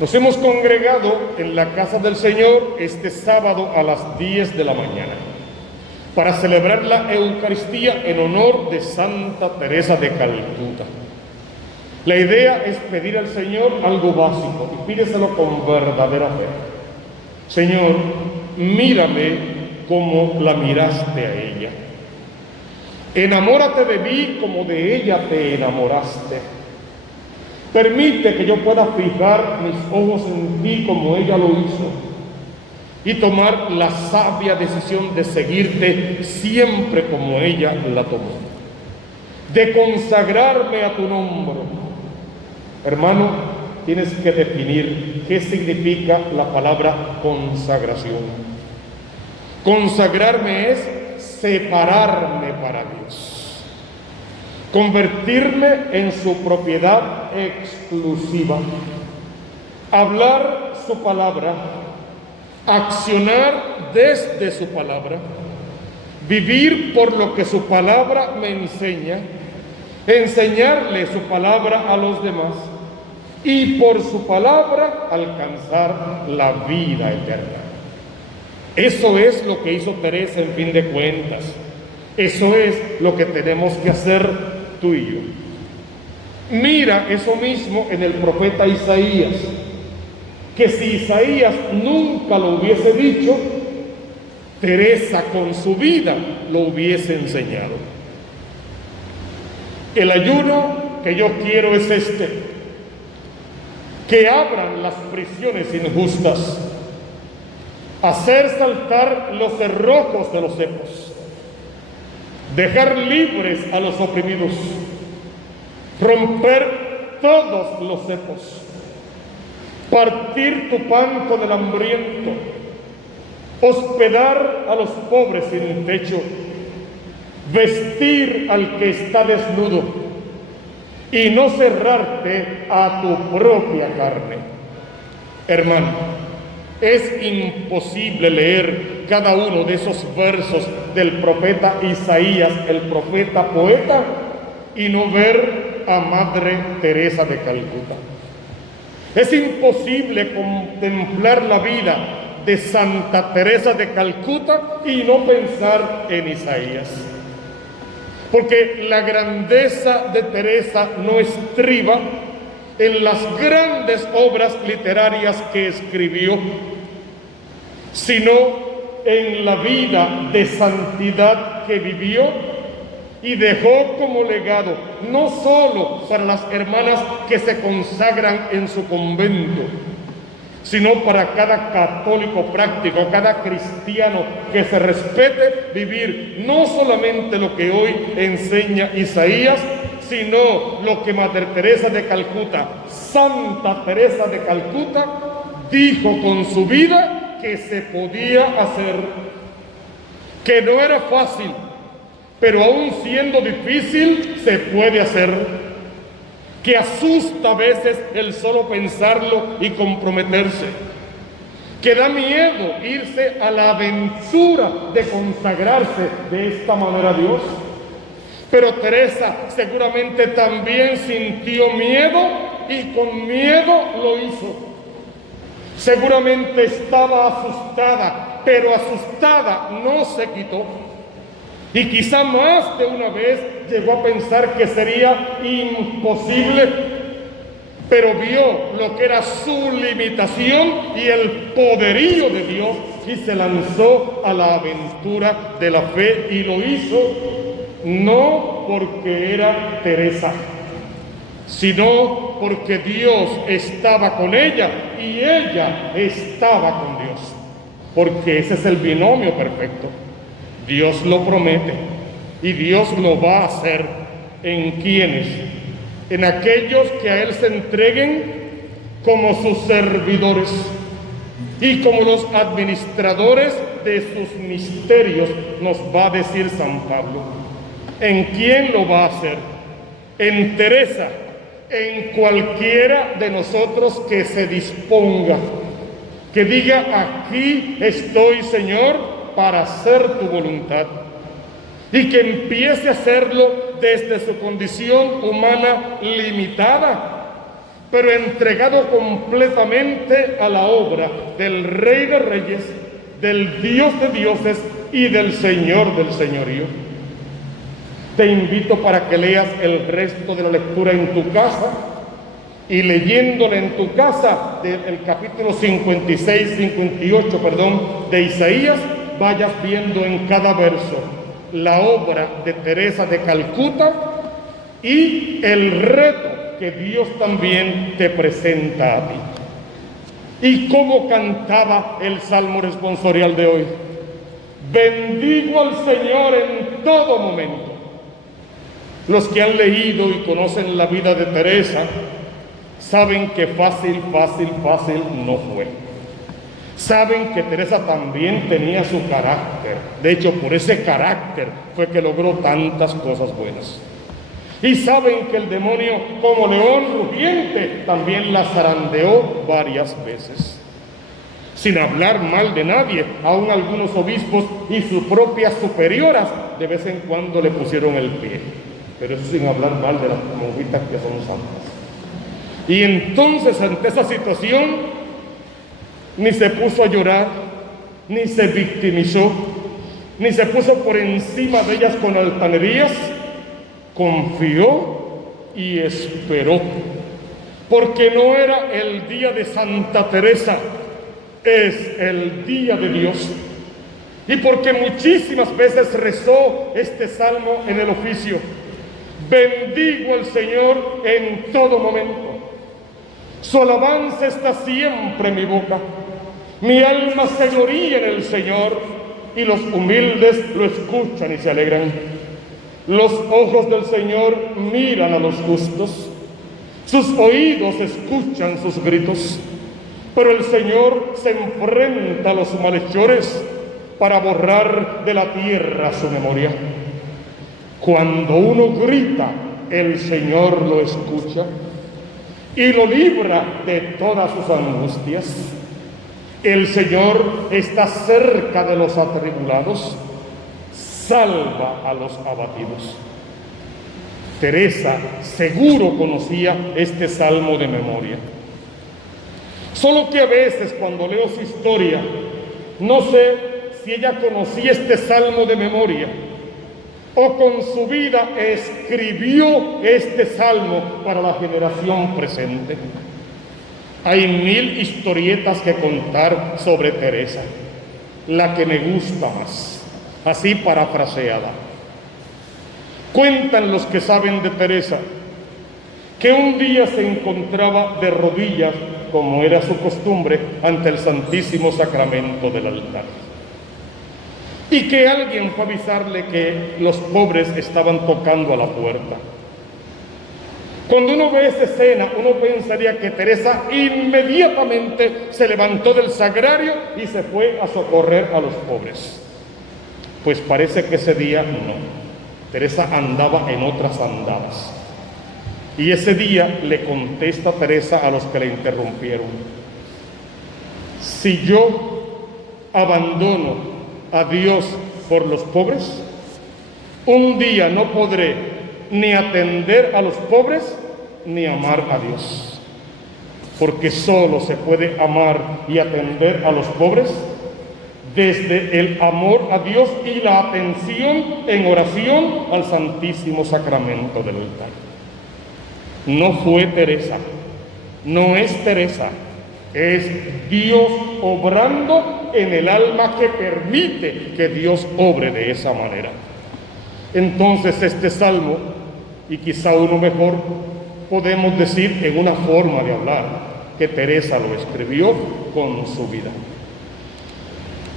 Nos hemos congregado en la casa del Señor este sábado a las 10 de la mañana para celebrar la Eucaristía en honor de Santa Teresa de Calcuta. La idea es pedir al Señor algo básico y pídeselo con verdadera fe. Señor, mírame como la miraste a ella. Enamórate de mí como de ella te enamoraste. Permite que yo pueda fijar mis ojos en ti como ella lo hizo y tomar la sabia decisión de seguirte siempre como ella la tomó, de consagrarme a tu nombre. Hermano, tienes que definir qué significa la palabra consagración. Consagrarme es separarme para Dios, convertirme en su propiedad exclusiva, hablar su palabra, accionar desde su palabra, vivir por lo que su palabra me enseña, enseñarle su palabra a los demás y por su palabra alcanzar la vida eterna. Eso es lo que hizo Teresa en fin de cuentas. Eso es lo que tenemos que hacer tú y yo. Mira eso mismo en el profeta Isaías, que si Isaías nunca lo hubiese dicho, Teresa con su vida lo hubiese enseñado. El ayuno que yo quiero es este: que abran las prisiones injustas, hacer saltar los cerrojos de los cepos, dejar libres a los oprimidos, romper todos los cepos, partir tu pan con el hambriento, hospedar a los pobres sin techo, vestir al que está desnudo y no cerrarte a tu propia carne. Hermano, es imposible leer cada uno de esos versos del profeta Isaías, el profeta poeta, y no ver a Madre Teresa de Calcuta. Es imposible contemplar la vida de Santa Teresa de Calcuta y no pensar en Isaías. Porque la grandeza de Teresa no estriba en las grandes obras literarias que escribió, sino en la vida de santidad que vivió y dejó como legado, no solo para las hermanas que se consagran en su convento, sino para cada católico práctico, cada cristiano que se respete, vivir no solamente lo que hoy enseña Isaías, sino lo que Madre Teresa de Calcuta, Santa Teresa de Calcuta, dijo con su vida que se podía hacer, que no era fácil, pero aún siendo difícil se puede hacer, que asusta a veces el solo pensarlo y comprometerse, que da miedo irse a la aventura de consagrarse de esta manera a Dios. Pero Teresa seguramente también sintió miedo y con miedo lo hizo. Seguramente estaba asustada, pero asustada no se quitó. Y quizá más de una vez llegó a pensar que sería imposible, pero vio lo que era su limitación y el poderío de Dios y se lanzó a la aventura de la fe y lo hizo no porque era Teresa, sino porque Dios estaba con ella y ella estaba con Dios, porque ese es el binomio perfecto. Dios lo promete y Dios lo va a hacer. ¿En quiénes? En aquellos que a Él se entreguen como sus servidores y como los administradores de sus misterios, nos va a decir San Pablo. ¿En quién lo va a hacer? En Teresa, en cualquiera de nosotros que se disponga, que diga: aquí estoy, Señor, para hacer tu voluntad, y que empiece a hacerlo desde su condición humana limitada, pero entregado completamente a la obra del Rey de Reyes, del Dios de dioses y del Señor del señorío. Te invito para que leas el resto de la lectura en tu casa, y leyéndola en tu casa del capítulo 58 de Isaías, vayas viendo en cada verso la obra de Teresa de Calcuta y el reto que Dios también te presenta a ti. Y cómo cantaba el salmo responsorial de hoy: bendigo al Señor en todo momento. Los que han leído y conocen la vida de Teresa saben que fácil no fue. Saben que Teresa también tenía su carácter. De hecho, por ese carácter fue que logró tantas cosas buenas. Y saben que el demonio, como león rugiente, también la zarandeó varias veces. Sin hablar mal de nadie, aún algunos obispos y sus propias superioras de vez en cuando le pusieron el pie. Pero eso sin hablar mal de las monjitas que son santas. Y entonces, ante esa situación, ni se puso a llorar, ni se victimizó, ni se puso por encima de ellas con altanerías. Confió y esperó, porque no era el día de Santa Teresa, es el día de Dios. Y porque muchísimas veces rezó este salmo en el oficio: bendigo al Señor en todo momento. Su alabanza está siempre en mi boca. Mi alma se gloría en el Señor, y los humildes lo escuchan y se alegran. Los ojos del Señor miran a los justos, sus oídos escuchan sus gritos, pero el Señor se enfrenta a los malhechores para borrar de la tierra su memoria. Cuando uno grita, el Señor lo escucha y lo libra de todas sus angustias. El Señor está cerca de los atribulados, salva a los abatidos. Teresa seguro conocía este salmo de memoria. Solo que a veces, cuando leo su historia, no sé si ella conocía este salmo de memoria o con su vida escribió este salmo para la generación presente. Hay 1000 historietas que contar sobre Teresa, la que me gusta más, así parafraseada. Cuentan los que saben de Teresa que un día se encontraba de rodillas, como era su costumbre, ante el Santísimo Sacramento del altar, y que alguien fue a avisarle que los pobres estaban tocando a la puerta. Cuando uno ve esa escena, uno pensaría que Teresa inmediatamente se levantó del sagrario y se fue a socorrer a los pobres. Pues parece que ese día no. Teresa andaba en otras andadas. Y ese día le contesta Teresa a los que le interrumpieron: si yo abandono a Dios por los pobres, un día no podré ni atender a los pobres ni amar a Dios. Porque solo se puede amar y atender a los pobres desde el amor a Dios y la atención en oración al Santísimo Sacramento del altar. No fue Teresa, no es Teresa, es Dios obrando en el alma que permite que Dios obre de esa manera. Entonces este salmo, y quizá uno mejor, podemos decir en una forma de hablar, que Teresa lo escribió con su vida.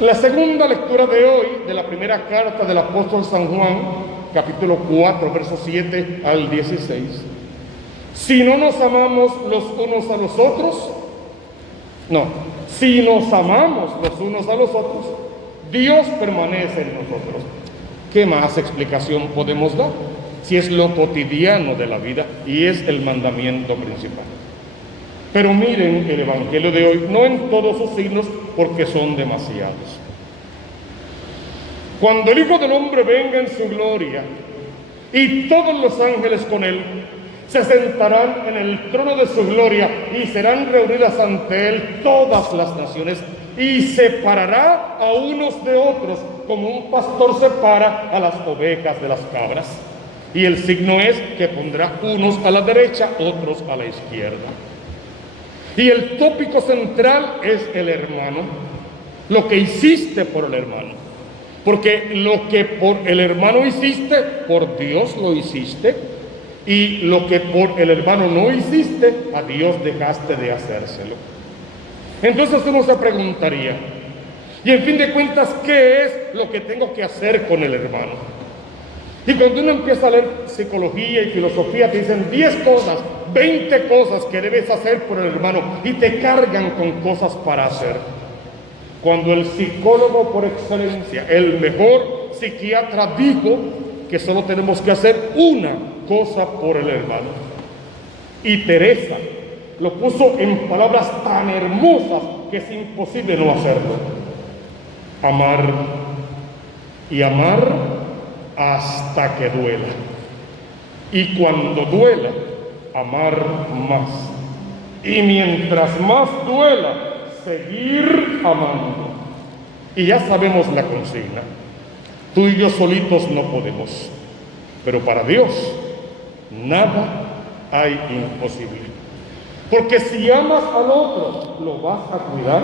La segunda lectura de hoy, de la primera carta del apóstol San Juan, capítulo 4, versos 7 al 16. Si no nos amamos los unos a los otros, si nos amamos los unos a los otros, Dios permanece en nosotros. ¿Qué más explicación podemos dar? Si es lo cotidiano de la vida y es el mandamiento principal. Pero miren el Evangelio de hoy, no en todos sus signos, porque son demasiados. Cuando el Hijo del Hombre venga en su gloria y todos los ángeles con él, se sentarán en el trono de su gloria y serán reunidas ante él todas las naciones, y separará a unos de otros, como un pastor separa a las ovejas de las cabras. Y el signo es que pondrá unos a la derecha, otros a la izquierda. Y el tópico central es el hermano, lo que hiciste por el hermano. Porque lo que por el hermano hiciste, por Dios lo hiciste. Y lo que por el hermano no hiciste, a Dios dejaste de hacérselo. Entonces uno se preguntaría, y en fin de cuentas, ¿qué es lo que tengo que hacer con el hermano? Y cuando uno empieza a leer psicología y filosofía, te dicen 10 cosas, 20 cosas que debes hacer por el hermano, y te cargan con cosas para hacer. Cuando el psicólogo por excelencia, el mejor psiquiatra, dijo que solo tenemos que hacer una cosa por el hermano. Y Teresa lo puso en palabras tan hermosas que es imposible no hacerlo. Amar, y amar hasta que duela. Y cuando duela, amar más. Y mientras más duela, seguir amando. Y ya sabemos la consigna. Tú y yo solitos no podemos, pero para Dios nada hay imposible. Porque si amas al otro, lo vas a cuidar.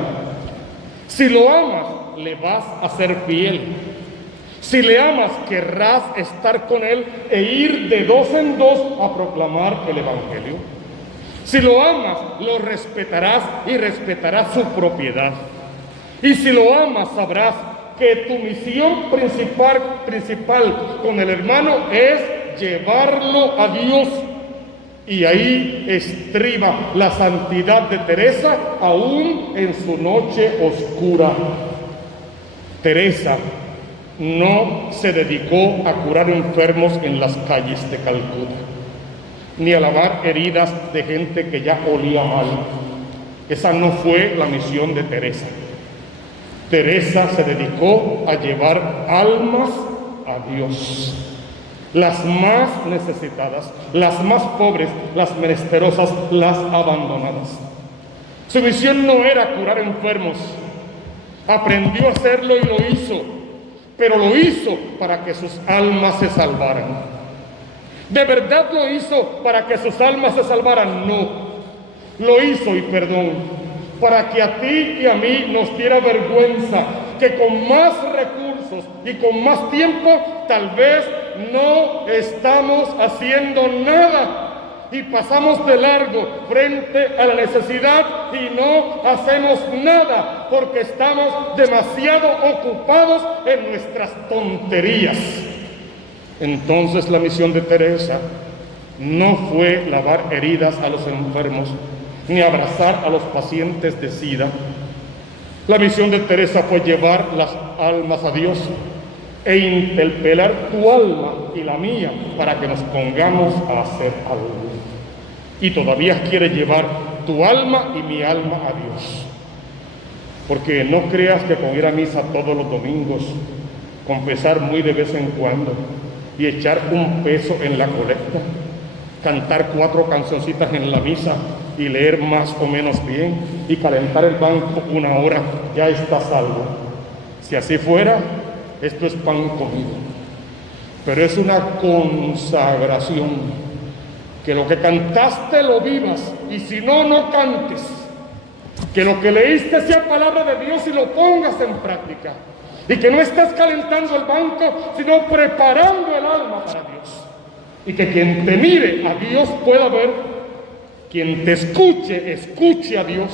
Si lo amas, le vas a ser fiel. Si le amas, querrás estar con él e ir de dos en dos a proclamar el evangelio. Si lo amas, lo respetarás y respetarás su propiedad. Y si lo amas, sabrás que tu misión principal con el hermano es llevarlo a Dios. Y ahí estriba la santidad de Teresa, aún en su noche oscura. Teresa no se dedicó a curar enfermos en las calles de Calcuta, ni a lavar heridas de gente que ya olía mal. Esa no fue la misión de Teresa. Teresa se dedicó a llevar almas a Dios, las más necesitadas, las más pobres, las menesterosas, las abandonadas. Su misión no era curar enfermos, aprendió a hacerlo y lo hizo, pero lo hizo para que sus almas se salvaran. ¿De verdad lo hizo para que sus almas se salvaran? No, lo hizo, y perdón, para que a ti y a mí nos diera vergüenza que con más recursos y con más tiempo tal vez no estamos haciendo nada y pasamos de largo frente a la necesidad y no hacemos nada porque estamos demasiado ocupados en nuestras tonterías. Entonces la misión de Teresa no fue lavar heridas a los enfermos ni abrazar a los pacientes de SIDA. La misión de Teresa fue llevar las almas a Dios e interpelar tu alma y la mía para que nos pongamos a hacer algo. Y todavía quiere llevar tu alma y mi alma a Dios. Porque no creas que con ir a misa todos los domingos, confesar muy de vez en cuando y echar un peso en la colecta, cantar 4 cancioncitas en la misa y leer más o menos bien y calentar el banco 1 hora, ya está salvo. Si así fuera, esto es pan comido. Pero es una consagración, que lo que cantaste lo vivas, y si no, no cantes. Que lo que leíste sea palabra de Dios y lo pongas en práctica. Y que no estés calentando el banco, sino preparando el alma para Dios. Y que quien te mire a Dios pueda ver, quien te escuche, escuche a Dios,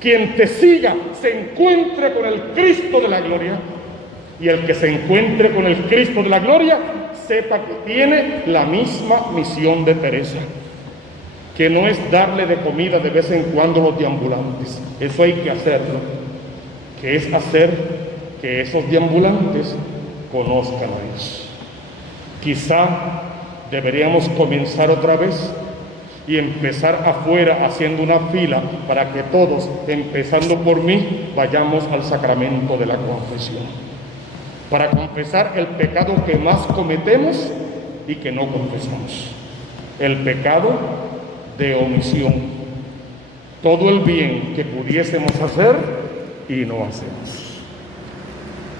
quien te siga se encuentre con el Cristo de la gloria, y el que se encuentre con el Cristo de la gloria sepa que tiene la misma misión de Teresa, que no es darle de comida de vez en cuando a los deambulantes, eso hay que hacerlo, que es hacer que esos deambulantes conozcan a Dios. Quizá deberíamos comenzar otra vez y empezar afuera haciendo una fila para que todos, empezando por mí, vayamos al sacramento de la confesión, para confesar el pecado que más cometemos y que no confesamos. el pecado de omisión, todo el bien que pudiésemos hacer y no hacemos.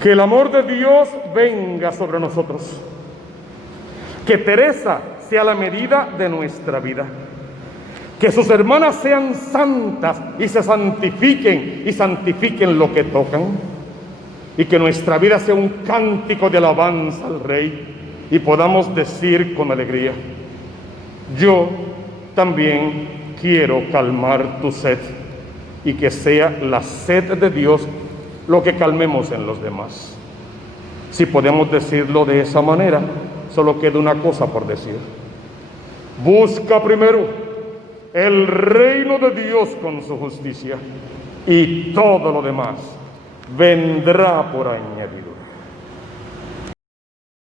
Que el amor de Dios venga sobre nosotros. Que Teresa sea la medida de nuestra vida. Que sus hermanas sean santas y se santifiquen y santifiquen lo que tocan. Y que nuestra vida sea un cántico de alabanza al Rey y podamos decir con alegría: yo también quiero calmar tu sed, y que sea la sed de Dios lo que calmemos en los demás. Si podemos decirlo de esa manera, solo queda una cosa por decir: busca primero el reino de Dios con su justicia, y todo lo demás vendrá por añadidura.